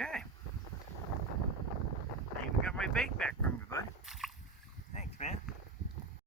Okay. I even got my bait back from you, bud.